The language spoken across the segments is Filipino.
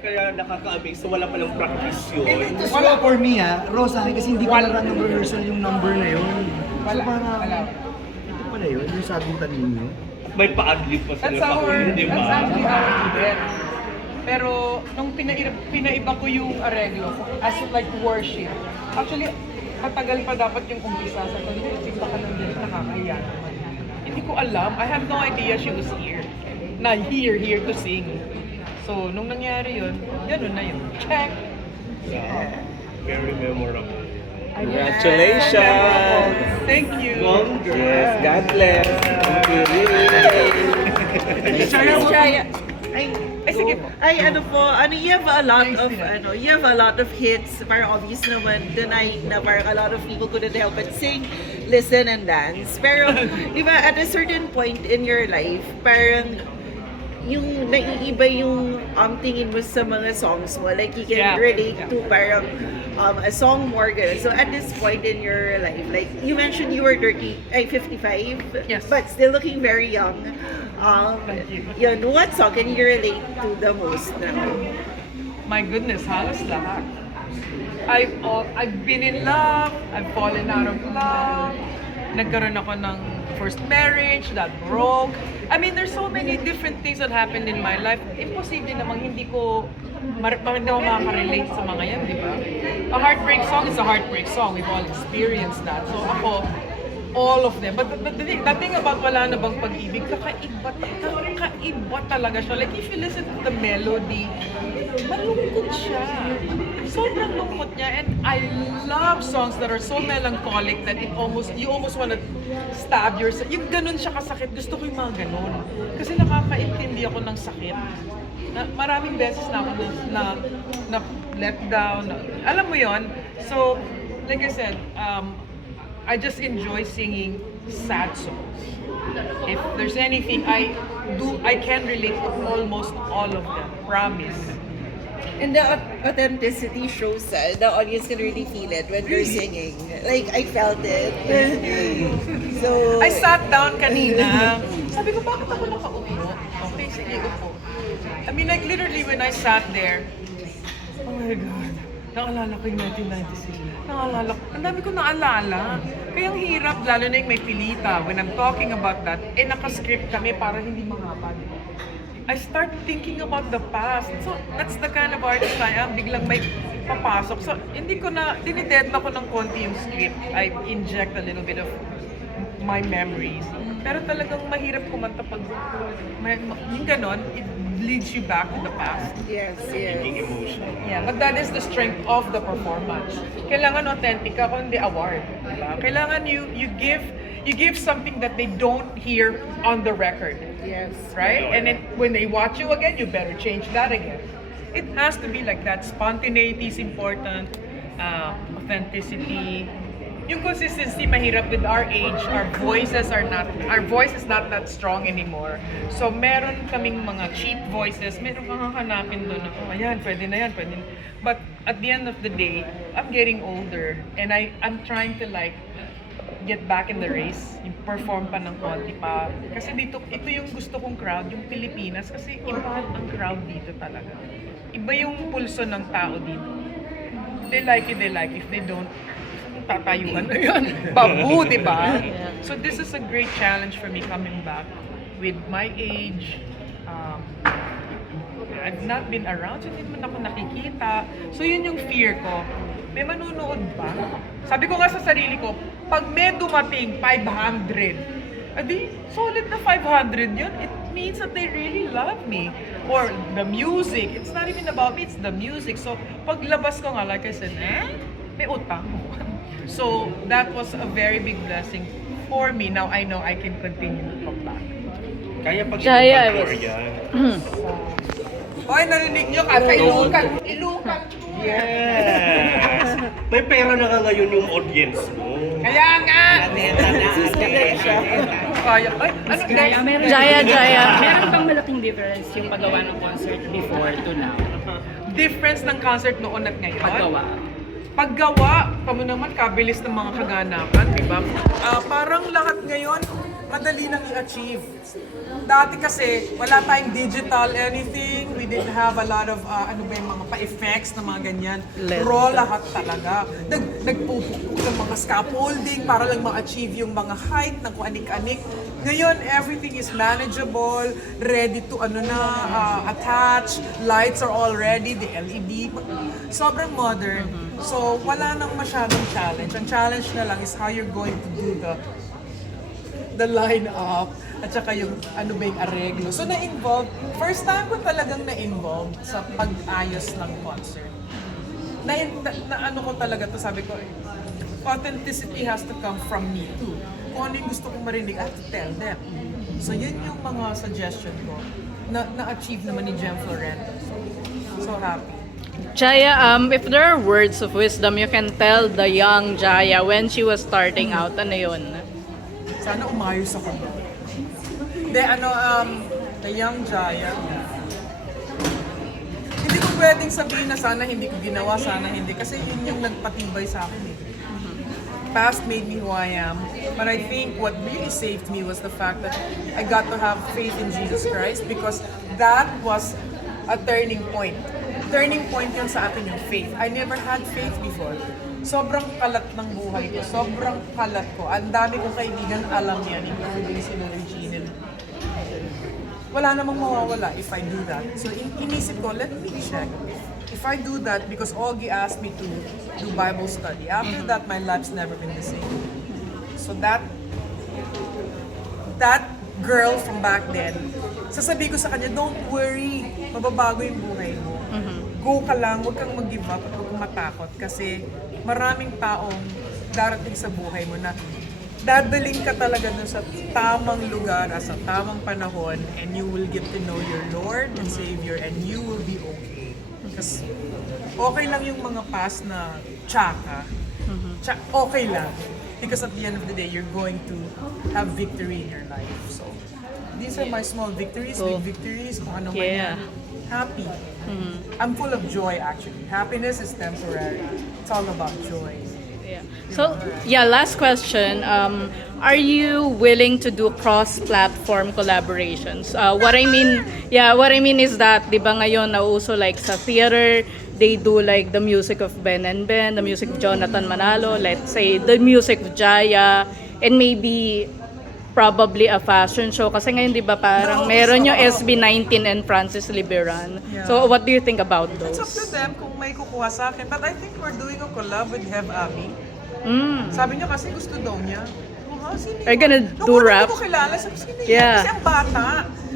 kaya nakaka-amaze so wala palang practice yun. And it was raw for me raw sa akin kasi hindi ko naran ng rehearsal yung number na yun. So parang, ito pala yun, yung sagutan ninyo. May pa-adlib pa sila That's sa huli, di that's ba? actually our event. Pero nung pinaiba ko yung arreglo as like worship, actually matagal pa dapat yung umpisa sa pag-music pa ka nang dito nakakahiya naman. Hindi ko alam, I have no idea she was here. Na here to sing. So nung nangyari yun, ganun na yun. Check! Yeah. Very memorable. Congratulations! Thank you! Yes, God bless. Thank you. Jaya. Ay, sige po. Ay, you have a lot of, you have a lot of hits. Parang obvious naman, tonight na parang a lot of people couldn't help but sing, listen, and dance. Pero, di ba, at a certain point in your life, parang yung naiiba yung tingin mo sa mga songs mo. Like, you can relate to parang a song more good. So, at this point in your life, like, you mentioned you were 55, Yes. but still looking very young. Thank you. Yun, what song can you relate to the most now? My goodness, halos lahat. I've been in love, I've fallen out of love, nagkaroon ako ng first marriage that broke. I mean, there's so many different things that happened in my life. Imposible namang hindi ako makaka-relate sa mga yan, di ba? A heartbreak song is a heartbreak song. We've all experienced that. So ako, all of them. But the thing about Wala Na Bang Pag-ibig, kakaiba talaga siya. Like, if you listen to the melody, malungkot siya. Sobrang lungkot niya. And I love songs that are so melancholic that you almost want to stab yourself. Yung ganun siya kasakit, gusto ko yung mga ganun. Kasi nakakaintindi ako ng sakit. Maraming beses na ako na let down. Alam mo yon. So, like I said, I just enjoy singing sad songs. If there's anything I can relate to almost all of them. Promise. And the authenticity shows the audience can really feel it when you're singing. Like, I felt it. So, I sat down kanina. Sabi ko, bakit ako nakaupo? Okay, sige, upo. I mean, like literally when I sat there, oh my God, naalala ko yung 1996. Naalala ko. Ang dami ko naalala. Kaya ang hirap, lalo na yung may pilita. When I'm talking about that, naka-script kami para hindi mahaba. I start thinking about the past. So, that's the kind of artist I am. Biglang may papasok. So, hindi ko na, dinidedma ko ng konti yung script. I inject a little bit of my memories. Pero talagang mahirap kumanta pag yung ganon, it leads you back to the past. yes. Naging emotion. Yeah, but that is the strength of the performance. Kailangan authentic ka kung hindi award. Diba? Kailangan you give something that they don't hear on the record. Yes. Right? And then when they watch you again, you better change that again. It has to be like that. Spontaneity is important. Authenticity. Yung consistency mahirap with our age. Our voice is not that strong anymore. So meron kaming mga cheap voices. Meron kang hahanapin doon. Oh, ayan, pwede na yan, pwede na. But at the end of the day, I'm getting older and I'm trying to like get back in the race, yung perform pa ng konti pa. Kasi dito, ito yung gusto kong crowd, yung Pilipinas, kasi iba ang crowd dito talaga. Iba yung pulso ng tao dito. They like it, if they don't, tatayuan na yan. Babu, di ba? So this is a great challenge for me coming back with my age. I've not been around, so hindi naman ako nakikita. So yun yung fear ko. May manunood ba? Sabi ko nga sa sarili ko, pag may dumating 500, adi, solid na 500 yun. It means that they really love me. Or the music. It's not even about me, it's the music. So, paglabas ko nga, like I said, may utang. So, that was a very big blessing for me. Now, I know I can continue to come back. Kaya pag Jaya, ilukan yan. Hoy, narinig nyo? Ilukan! Ilukan! Yes! May pera na nga ngayon yung audience mo. Kaya nga! Kaya, ay, ano guys? Jaya. Meron bang malaking difference yung paggawa ng concert before to now? Difference ng concert noon at ngayon? Paggawa. Kamo naman, kabilis ng mga kaganapan, di ba? Parang lahat ngayon, madali nang i-achieve. Dati kasi, wala tayong digital anything. we didn't have a lot of, ano ba yung mga pa-effects na mga ganyan. LED. Raw lahat talaga. Nagpupukpuk ng mga scaffolding para lang ma-achieve yung mga height ng kung anik-anik. Ngayon, everything is manageable, ready to attach, lights are all ready, the LED. Sobrang modern. So, wala nang masyadong challenge. Ang challenge na lang is how you're going to do the line up at saka yung ano ba yung areglo. So na-involve, first time ko talagang na-involve sa pag-ayos ng concert. Ano ko talaga to, sabi ko, authenticity has to come from me too. Kung ano yung gusto kong marinig, I have to tell them. So yun yung mga suggestion ko na-achieve naman ni Jem Florento. So happy. Jaya, if there are words of wisdom you can tell the young Jaya when she was starting out, ano yun? Sana umayos ako doon. The young Jaya. Hindi ko pwedeng sabihin na sana hindi ko ginawa, sana hindi. Kasi yun yung nagpatibay sa akin eh. Past made me who I am. But I think what really saved me was the fact that I got to have faith in Jesus Christ because that was a turning point. Turning point yun sa akin yung faith. I never had faith before. Sobrang kalat ng buhay ko. Sobrang kalat ko. Ang dami kong kaibigan alam yan, including si Regine. Wala namang mawawala if I do that. So inisip ko, let me check. If I do that, because Augie asked me to do Bible study, after that, my life's never been the same. So that girl from back then, sasabihin ko sa kanya, don't worry, mababago yung buhay mo. Go ka lang, huwag kang mag-give up at huwag kang matakot kasi maraming taong darating sa buhay mo na dadaling ka talaga dun sa tamang lugar at sa tamang panahon and you will get to know your Lord and Savior and you will be okay. Kasi okay lang yung mga past na tsaka. Okay lang. Because at the end of the day, you're going to have victory in your life. So, these are my small victories, big victories, kung ano man yan. Happy. I'm full of joy actually. Happiness is temporary. It's all about joy. So, last question. Are you willing to do cross-platform collaborations? What I mean is that, di ba ngayon nauso like sa theater, they do like the music of Ben and Ben, the music of Jonathan Manalo, let's say the music of Jaya, and maybe probably a fashion show. Kasi ngayon, di ba, parang meron yung SB19 and Francis Liberan. Yeah. So, what do you think about those? It's up to them kung may kukuha sa akin. But I think we're doing a collab with Hev Abby. Sabi niya kasi gusto daw niya. Sino Are you gonna do rap? Nung una, hindi ko kilala. Sabi ko, sino yan? Yeah. Kasi ang bata.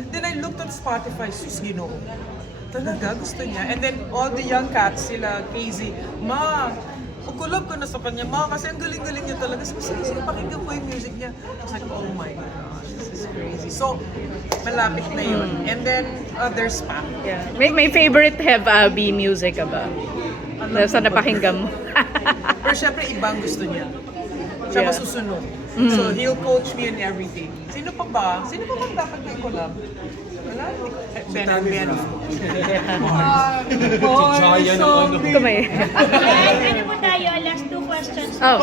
Then I looked on Spotify. Sus, Ginoo. Talaga, gusto niya. And then all the young cats, sila, Casey, Ma, pagkulab ko na sa kanya, Ma, kasi ang galing-galing niya talaga. Sabi ko, sige, pakinggan ko yung music niya. I was like, oh my gosh, this is crazy. So, malapit na yun. And then, others pa. Yeah. May favorite Hev Abby music ka ba? Sa napakinggan mo? Pero syempre, ibang gusto niya. Siya masusunod. So, he'll coach me in everything. Sino pa ba? Sino pa bang dapat may collab? Wala. Ben and Ben. Jaya ng ano. Kamay. Guys, ano po tayo? Last two questions. Oh.